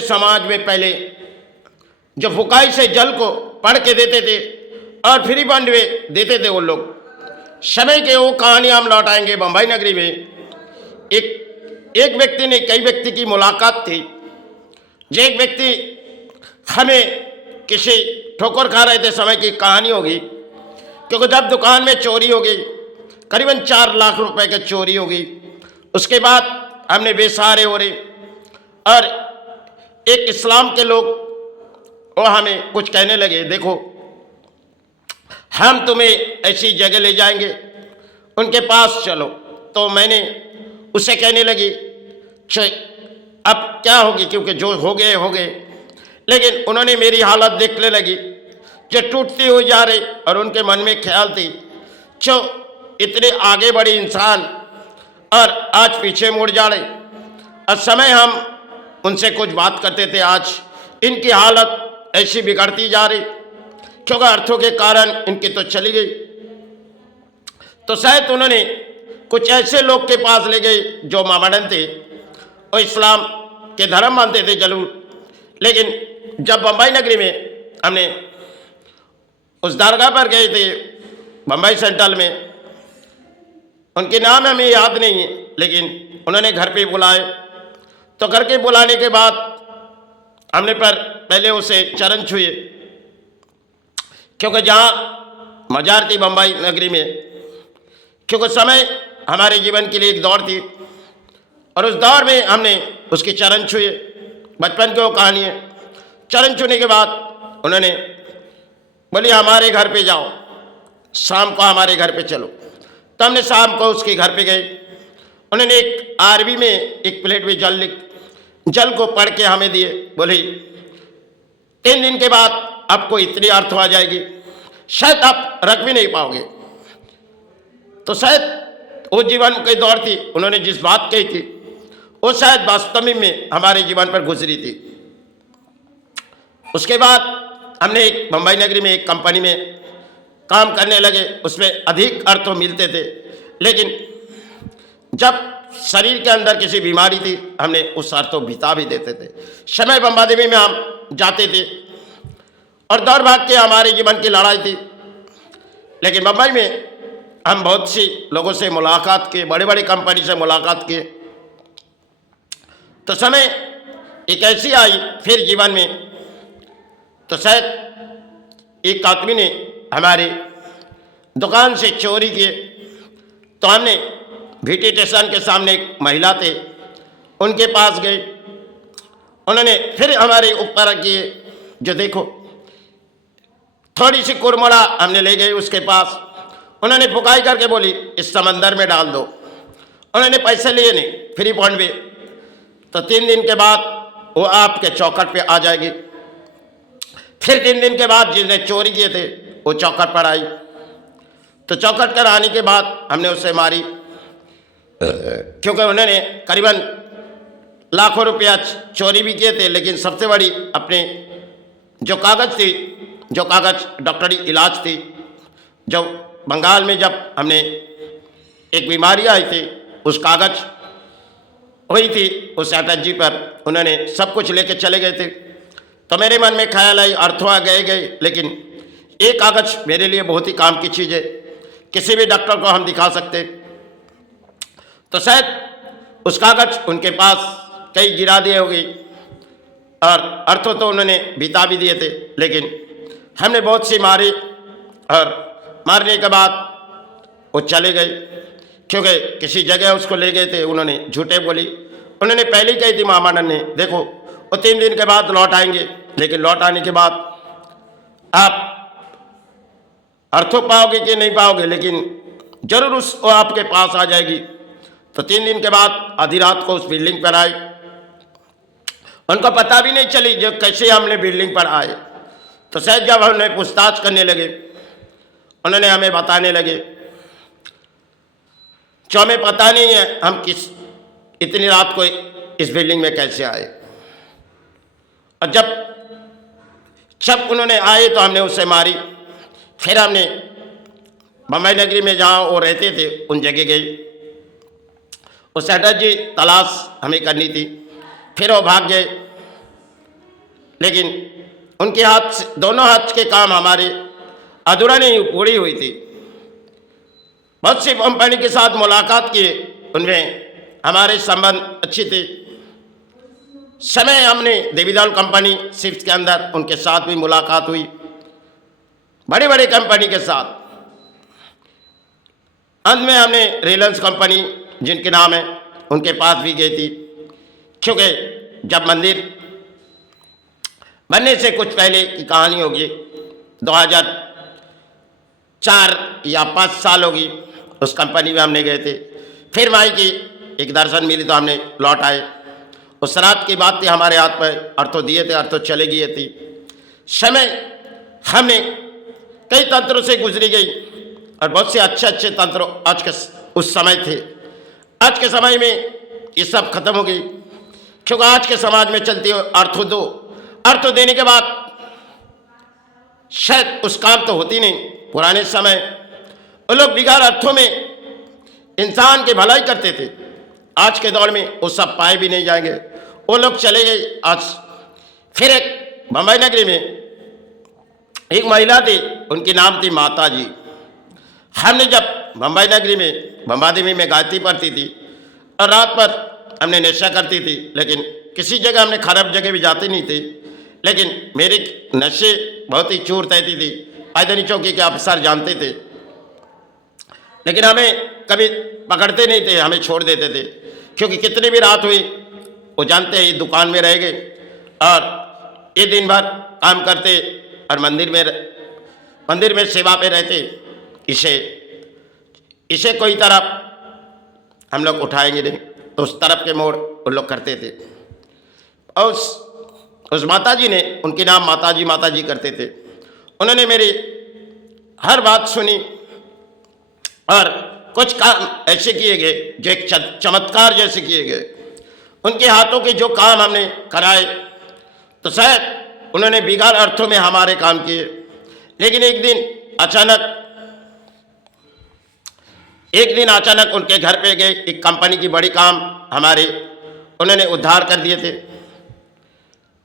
समाज में पहले जो फुकाई से जल को पढ़ के देते थे और फ्री फंड में देते थे वो लोग, समय के वो कहानी हम लौटाएंगे। बम्बई नगरी में एक व्यक्ति ने कई व्यक्ति की मुलाकात थी। जो एक व्यक्ति हमें किसी ठोकर खा रहे थे, समय की कहानी होगी, क्योंकि जब दुकान में चोरी हो गई, करीबन 4 लाख रुपए की चोरी हो गई, उसके बाद हमने बेसहारे हो रहे और एक इस्लाम के लोग वो हमें कुछ कहने लगे, देखो हम तुम्हें ऐसी जगह ले जाएंगे, उनके पास चलो। तो मैंने उससे कहने लगी अब क्या होगी, क्योंकि जो हो गए हो गए। लेकिन उन्होंने मेरी हालत देखने लगी जो टूटती हुई जा रही, और उनके मन में ख्याल थी जो इतने आगे बढ़े इंसान और आज पीछे मुड़ जा रहे। और समय हम उनसे कुछ बात करते थे, आज इनकी हालत ऐसी बिगड़ती जा रही, क्योंकि अर्थों के कारण इनकी तो चली गई। तो शायद उन्होंने कुछ ऐसे लोग के पास ले गए जो मामडन थे और इस्लाम के धर्म मानते थे जरूर। लेकिन जब बम्बई नगरी में हमने उस दरगाह पर गए थे बम्बई सेंट्रल में, उनके नाम हमें याद नहीं है, लेकिन उन्होंने घर पे बुलाए। तो घर के बुलाने के बाद हमने पहले उसे चरण छुए, क्योंकि जहाँ मजार थी बम्बई नगरी में, क्योंकि समय हमारे जीवन के लिए एक दौर थी और उस दौर में हमने उसके चरण छुए। बचपन की वो कहानी है। चरण छूने के बाद उन्होंने बोली हमारे घर पे जाओ, शाम को हमारे घर पे चलो। तो हमने शाम को उसके घर पे गए। उन्होंने एक अरबी में एक प्लेट में जल को पढ़ के हमें दिए। बोले 3 दिन के बाद आपको इतनी अर्थ आ जाएगी, शायद आप रख भी नहीं पाओगे। तो शायद वो जीवन की दौर थी, उन्होंने जिस बात कही थी वो शायद वास्तव में हमारे जीवन पर गुजरी थी। उसके बाद हमने एक बम्बई नगरी में एक कंपनी में काम करने लगे, उसमें अधिक अर्थ मिलते थे। लेकिन जब शरीर के अंदर किसी बीमारी थी, हमने उस अर्थ बिता भी देते थे। समय बम्बई में हम जाते थे और दौड़ भाग के हमारे जीवन की लड़ाई थी। लेकिन बम्बई में हम बहुत सी लोगों से मुलाकात किए, बड़े बड़े कंपनी से मुलाकात किए। तो समय एक ऐसी आई फिर जीवन में, तो शायद एक आदमी ने हमारी दुकान से चोरी किए। तो हमने भीटी स्टेशन के सामने एक महिला थे, उनके पास गए। उन्होंने फिर हमारे ऊपर किए, जो देखो थोड़ी सी कुरमुड़ा हमने ले गए उसके पास। उन्होंने फुकाई करके बोली इस समंदर में डाल दो। उन्होंने पैसे लिए नहीं, फ्री फंड में। तो 3 दिन के बाद वो आपके चौखट पे आ जाएगी। फिर 3 दिन के बाद जिसने चोरी किए थे वो चौखट पर आई। तो चौखट पर आने के बाद हमने उसे मारी, क्योंकि उन्होंने करीबन लाखों रुपया चोरी भी किए थे। लेकिन सबसे बड़ी अपने जो कागज़ थी, जो कागज़ डॉक्टरी इलाज थी, जो बंगाल में जब हमने एक बीमारी आई थी उस कागज़ हुई थी उस अटैची पर, उन्होंने सब कुछ लेके चले गए थे। तो मेरे मन में ख्याल आई अर्थवा गए, लेकिन एक कागज़ मेरे लिए बहुत ही काम की चीज़ है, किसी भी डॉक्टर को हम दिखा सकते। तो शायद उस कागज़ उनके पास कई गिरा दिए होगी और अर्थों तो उन्होंने बिता भी दिए थे। लेकिन हमने बहुत सी मारी और मारने के बाद वो चले गए, क्योंकि किसी जगह उसको ले गए थे। उन्होंने झूठे बोली। उन्होंने पहले ही कही थी मामानन ने, देखो वो 3 दिन के बाद लौट आएंगे, लेकिन लौट आने के बाद आप अर्थों पाओगे कि नहीं पाओगे, लेकिन जरूर वो आपके पास आ जाएगी। तो 3 दिन के बाद आधी रात को उस बिल्डिंग पर आए। उनको पता भी नहीं चली जो कैसे हमने बिल्डिंग पर आए। तो शायद जब हमने पूछताछ करने लगे, उन्होंने हमें बताने लगे जो हमें पता नहीं है हम इतनी रात को इस बिल्डिंग में कैसे आए। और जब उन्होंने आए तो हमने उससे मारी। फिर हमने बम्बई नगरी में जहाँ वो रहते थे उन जगह गई, उस अटैची तलाश हमें करनी थी। फिर वो भाग गए। लेकिन उनके हाथ से, दोनों हाथ के काम हमारे अधूरा नहीं पूरी हुई थी। बहुत सी कंपनी के साथ मुलाकात किए, उनमें हमारे संबंध अच्छे थे। समय हमने देवीदाल कंपनी शिफ्ट के अंदर उनके साथ भी मुलाकात हुई, बड़ी बड़ी कंपनी के साथ। अंत में हमने रिलायंस कंपनी जिनके नाम है उनके पास भी गई थी, क्योंकि जब मंदिर बनने से कुछ पहले की कहानी होगी, 2004 या 5 साल होगी, उस कंपनी में हमने गए थे। फिर माई की एक दर्शन मिली तो हमने लौट आए। उस रात की बात थी, हमारे हाथ में अर्थो दिए थे, अर्थो चले गए थी। समय हमने कई तंत्रों से गुजरी गई और बहुत से अच्छे अच्छे तंत्र आज के उस समय थे। आज के समय में ये सब खत्म हो गई, क्योंकि आज के समाज में चलती है अर्थो दो, अर्थो देने के बाद शायद उस काम तो होती नहीं। पुराने समय वो लोग बिगाड़ अर्थों में इंसान की भलाई करते थे, आज के दौर में वो सब पाए भी नहीं जाएंगे। वो लोग चले गए। आज फिर एक बम्बई नगरी में एक महिला थी, उनकी नाम थी माता जी। हमने जब बम्बई नगरी में बम्बादेवी में गायत्री पढ़ती थी और रात भर हमने नशा करती थी, लेकिन किसी जगह हमने खराब जगह भी जाते नहीं थे, लेकिन मेरे नशे बहुत ही चूर रहती थी। आयदनी चौकी के अफसर जानते थे, लेकिन हमें कभी पकड़ते नहीं थे, हमें छोड़ देते थे, क्योंकि कितनी भी रात हुई वो जानते हैं ये दुकान में रह गए और ये दिन भर काम करते और मंदिर में सेवा पे रहते। इसे कोई तरफ हम लोग उठाएंगे नहीं, तो उस तरफ के मोड़ वो लोग करते थे। और उस माता जी ने, उनके नाम माता जी करते थे, उन्होंने मेरी हर बात सुनी और कुछ काम ऐसे किए गए जो एक चमत्कार जैसे किए गए। उनके हाथों के जो काम हमने कराए तो शायद उन्होंने बिगाड़ अर्थों में हमारे काम किए, लेकिन एक दिन अचानक उनके घर पे गए। एक कंपनी की बड़ी काम हमारे उन्होंने उद्धार कर दिए थे।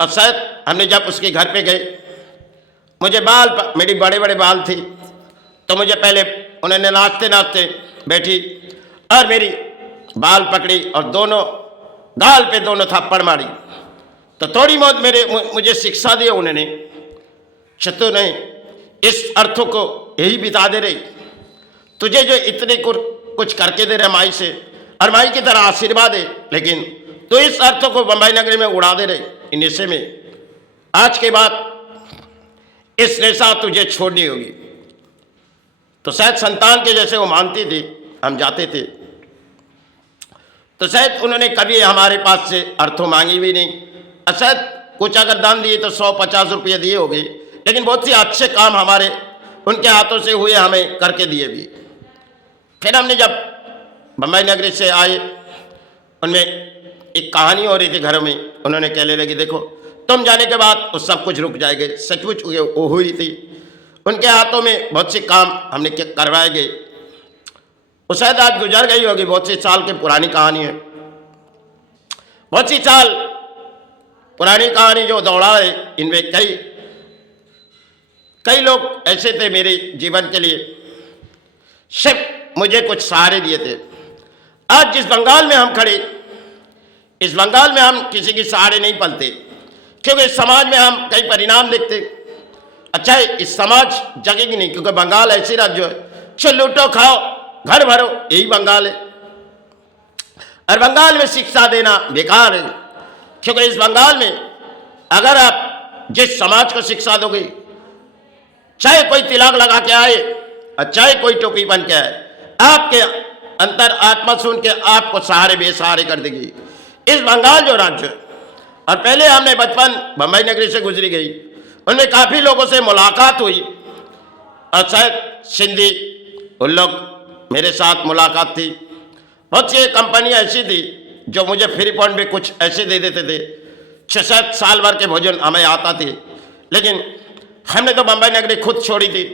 अब शायद हमने जब उसके घर पे गए, मुझे मेरी बड़े बड़े बाल थी, तो मुझे पहले उन्होंने नाचते नाचते बैठी और मेरी बाल पकड़ी और दोनों गाल पे दोनों थप्पड़ मारी। तो थोड़ी बहुत मुझे शिक्षा दी उन्होंने, चतु नहीं, इस अर्थों को यही बिता दे रही, तुझे जो इतने कुछ करके दे रहे माई से और माई की तरह आशीर्वाद है, लेकिन तो इस अर्थों को बम्बई नगरी में उड़ा दे रही नशे में। आज के बाद इस नशा तुझे छोड़नी होगी। तो शायद संतान के जैसे वो मानती थी, हम जाते थे, तो शायद उन्होंने कभी हमारे पास से अर्थों मांगी भी नहीं। और शायद कुछ अगर दान दिए तो 150 रुपये दिए होंगे, लेकिन बहुत से अच्छे काम हमारे उनके हाथों से हुए, हमें करके दिए भी। फिर हमने जब बम्बई नगरी से आए, उनमें एक कहानी हो रही थी घरों में। उन्होंने कहने लगी, देखो तुम जाने के बाद वो सब कुछ रुक जाएंगे। सचमुच वो हुई थी। उनके हाथों में बहुत से काम हमने करवाए गए। वो शायद आज गुजर गई होगी, बहुत से साल की पुरानी कहानी है। बहुत सी साल पुरानी कहानी जो दौड़ा है, इनमें कई लोग ऐसे थे मेरे जीवन के लिए, सिर्फ मुझे कुछ सहारे दिए थे। आज जिस बंगाल में हम खड़े, इस बंगाल में हम किसी की सहारे नहीं पलते, क्योंकि इस समाज में हम कई परिणाम देखते। अच्छा है, इस समाज जगेगी नहीं, क्योंकि बंगाल ऐसी राज्य है, चलो लूटो खाओ घर भरो, यही बंगाल है। और बंगाल में शिक्षा देना बेकार है, क्योंकि इस बंगाल में अगर आप जिस समाज को शिक्षा दोगे, चाहे कोई तिलक लगा के आए और चाहे कोई टोपी बन के आए, आपके अंतर आत्मा सुन के आपको सहारे बेसहारे कर देगी। इस बंगाल जो राज्य, और पहले हमने बचपन बम्बई नगरी से गुजरी गई, उनमें काफ़ी लोगों से मुलाकात हुई और शायद सिंधी उन लोग मेरे साथ मुलाकात थी। बहुत सी कंपनियाँ ऐसी थी जो मुझे फ्री फंड में कुछ ऐसे दे देते थे। 6-7 साल भर के भोजन हमें आता थे, लेकिन हमने तो बम्बई नगरी खुद छोड़ी थी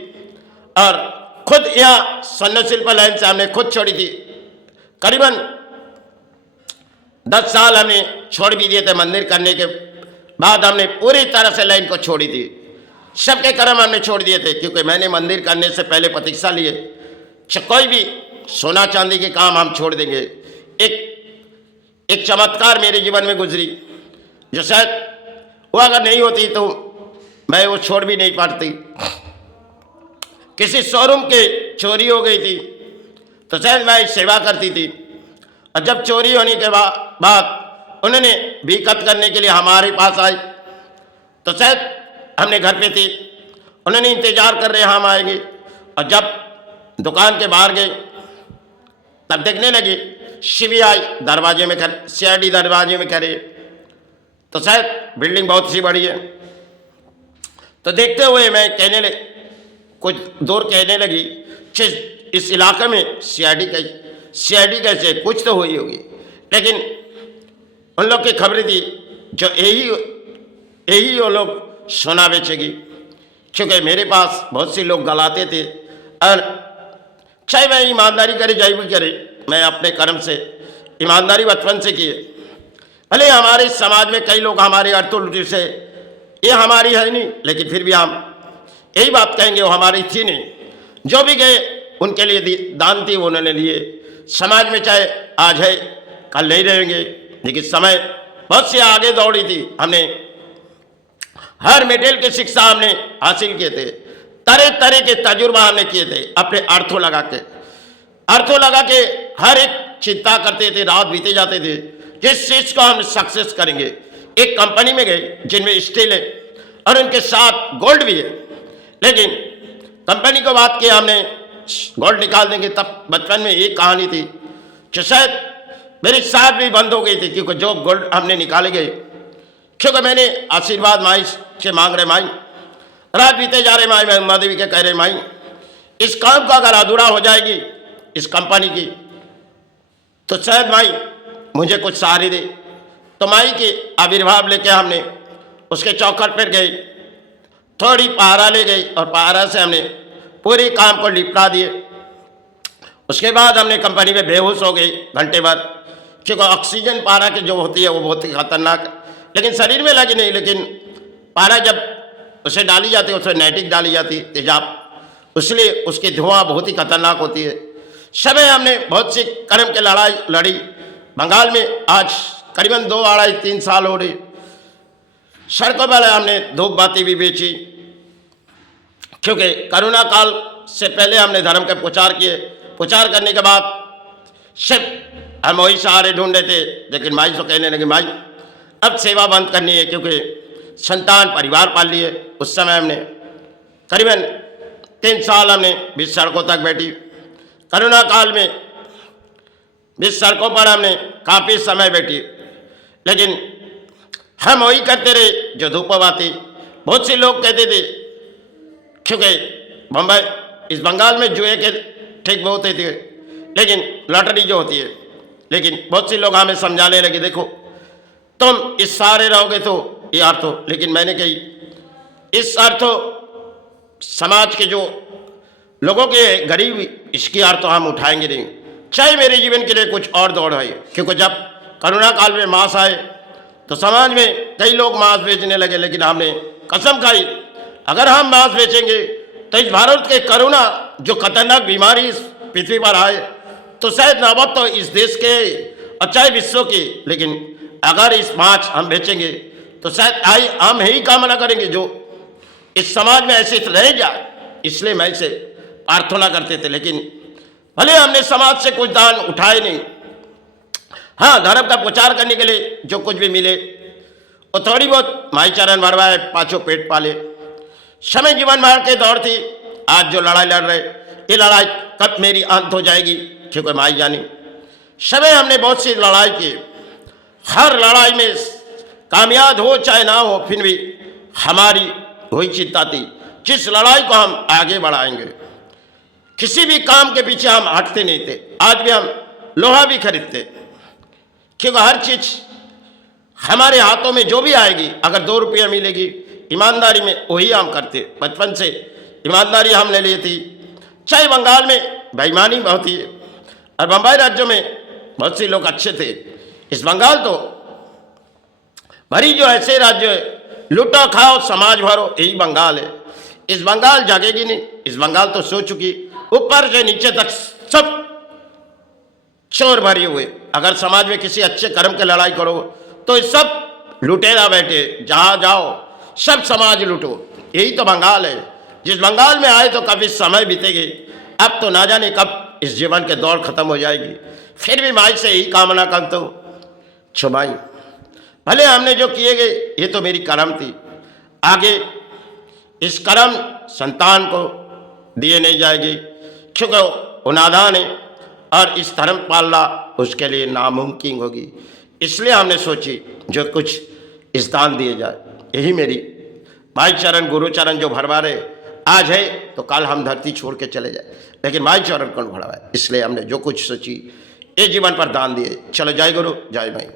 और खुद यहाँ स्वर्ण शिल्प लाइन से हमने खुद छोड़ी थी। करीबन 10 साल हमने छोड़ भी दिए थे मंदिर करने के बाद हमने पूरी तरह से लाइन को छोड़ी थी। सबके कर्म हमने छोड़ दिए थे, क्योंकि मैंने मंदिर करने से पहले प्रतिज्ञा लिए कोई भी सोना चांदी के काम हम छोड़ देंगे। एक चमत्कार मेरे जीवन में गुजरी, जो शायद वो अगर नहीं होती तो मैं वो छोड़ भी नहीं पाती। किसी शोरूम के चोरी हो गई थी, तो शायद मैं सेवा करती थी, और जब चोरी होने के बाद उन्होंने भीकत करने के लिए हमारे पास आई, तो शायद हमने घर पे थी, उन्होंने इंतजार कर रहे हम आएंगे, और जब दुकान के बाहर गए तब देखने लगे सीबीआई दरवाजे में खड़े, सीआईडी दरवाजे में खड़े, तो शायद बिल्डिंग बहुत सी बड़ी है। तो देखते हुए मैं कुछ दूर कहने लगी, इस इलाके में सीआईडी कैसे, कुछ तो हुई होगी। लेकिन उन लोग की खबर थी जो यही वो लोग सोना बेचेगी, क्योंकि मेरे पास बहुत से लोग गलाते थे, और चाहे मैं ईमानदारी करे जाए भी करे, मैं अपने कर्म से ईमानदारी बचपन से किए। भले हमारे समाज में कई लोग हमारे अर्थोलुटी से ये हमारी है नहीं, लेकिन फिर भी हम यही बात कहेंगे वो हमारी थी नहीं। जो भी गए उनके लिए दान थी, उन्होंने लिए। समाज में चाहे आज है कल नहीं रहेंगे, लेकिन समय बहुत सी आगे दौड़ी थी। हमने हर मेटेरियल की शिक्षा हमने हासिल किए थे, तरह तरह के तजुर्बा हमने किए थे, अपने अर्थों लगा के हर एक चिंता करते थे, रात बीते जाते थे जिस चीज को हम सक्सेस करेंगे। एक कंपनी में गए जिनमें स्टील है और उनके साथ गोल्ड भी है, लेकिन कंपनी को बात किया हमने गोल्ड निकाल देंगे। तब बचपन में एक कहानी थी जो शायद मेरी साथ भी बंद हो गई थी, क्योंकि जो गोल्ड हमने निकाले गए, क्योंकि मैंने आशीर्वाद माई से मांग रहे, माई रात बीते जा रहे, माई मैं उमा देवी के कह रहे, माई इस काम का अगर अधूरा हो जाएगी इस कंपनी की, तो शायद माई मुझे कुछ सहारे दे। तो माई के आविर्भाव लेके हमने उसके चौखट पर गए, थोड़ी पहाड़ा ले गई, और पहाड़ा से हमने पूरी काम को निपटा दिए। उसके बाद हमने कंपनी में बेहोश हो गई घंटे भर, क्योंकि ऑक्सीजन पारा की जो होती है वो बहुत ही खतरनाक, लेकिन शरीर में लगी नहीं, लेकिन पारा जब उसे डाली जाती है, उसमें नाइट्रिक डाली जाती है तेजाब, इसलिए उसकी धुआं बहुत ही खतरनाक होती है। समय हमने बहुत सी कर्म की लड़ाई लड़ी बंगाल में। आज करीबन 2-2.5-3 साल हो रही। सड़कों पर हमने धूप बाती भी बेची, क्योंकि कोरोना काल से पहले हमने धर्म के प्रचार किए। प्रचार करने के बाद सिर्फ हम वही सहारे ढूंढे थे, लेकिन माई तो कहने लगे, माई अब सेवा बंद करनी है, क्योंकि संतान परिवार पाल लिए। उस समय हमने करीबन 3 साल हमने 20 सड़कों तक बैठी। कोरोना काल में 20 सड़कों पर हमने काफ़ी समय बैठी, लेकिन हम वही करते रहे जो धूपवाती। बहुत से लोग कहते थे, क्योंकि बम्बई इस बंगाल में जुए के ठीक बहुत होती है, लेकिन लॉटरी जो होती है, लेकिन बहुत से लोग हमें समझाने लगे, देखो तुम इस सहारे रहोगे तो ये अर्थ हो, लेकिन मैंने कही इस अर्थ समाज के जो लोगों के गरीब इसकी अर्थ हम उठाएंगे नहीं, चाहे मेरे जीवन के लिए कुछ और दौड़ है। क्योंकि जब कोरोना काल में मांस आए तो समाज में कई लोग मांस बेचने लगे, लेकिन हमने कसम खाई अगर हम मांस बेचेंगे तो इस भारत के कोरोना जो खतरनाक बीमारी इस पृथ्वी पर आए तो शायद नौबत तो इस देश के और चाहे विश्व की, लेकिन अगर इस मांस हम बेचेंगे तो शायद हम यही कामना करेंगे जो इस समाज में ऐसे रह जाए। इसलिए मैं इसे प्रार्थना करते थे, लेकिन भले हमने समाज से कुछ दान उठाए नहीं, हाँ धर्म का प्रचार करने के लिए जो कुछ भी मिले वो थोड़ी बहुत माई चरण भरवाए, पाँचों पेट पाले। समय जीवन भर के दौर थी। आज जो लड़ाई लड़ रहे, ये लड़ाई कब मेरी अंत हो जाएगी, क्योंकि माई जानी। समय हमने बहुत सी लड़ाई की, हर लड़ाई में कामयाब हो चाहे ना हो, फिर भी हमारी वही चिंता थी जिस लड़ाई को हम आगे बढ़ाएंगे। किसी भी काम के पीछे हम हटते नहीं थे। आज भी हम लोहा भी खरीदते, क्योंकि हर चीज हमारे हाथों में जो भी आएगी, अगर 2 रुपया मिलेगी ईमानदारी में वही हम करते। बचपन से ईमानदारी हमने ली थी। चाहे बंगाल में बेईमानी बहुत ही, और बम्बई राज्यों में बहुत से लोग अच्छे थे। इस बंगाल तो भरी जो ऐसे राज्य लूटो खाओ समाज भरो, यही बंगाल है। इस बंगाल जागेगी नहीं, इस बंगाल तो सो चुकी, ऊपर से नीचे तक सब चोर भरे हुए। अगर समाज में किसी अच्छे कर्म की लड़ाई करो तो सब लुटेरा बैठे, जहां जाओ सब समाज लूटो, यही तो बंगाल है। जिस बंगाल में आए तो कभी समय बीतेगी, अब तो ना जाने कब इस जीवन के दौड़ खत्म हो जाएगी। फिर भी माई से यही कामना करता हूँ, छुमाई भले हमने जो किए गए ये तो मेरी कर्म थी, आगे इस कर्म संतान को दिए नहीं जाएगी, क्योंकि वो नादान है और इस धर्म पालना उसके लिए नामुमकिन होगी। इसलिए हमने सोची जो कुछ इस दान दिए जाए, यही मेरी भाई चरण गुरु चरण जो भरवारे आज है तो कल हम धरती छोड़ के चले जाए, लेकिन भाई चरण कौन भरवाए। इसलिए हमने जो कुछ सोची ये जीवन पर दान दिए। चलो जय गुरु जय भाई।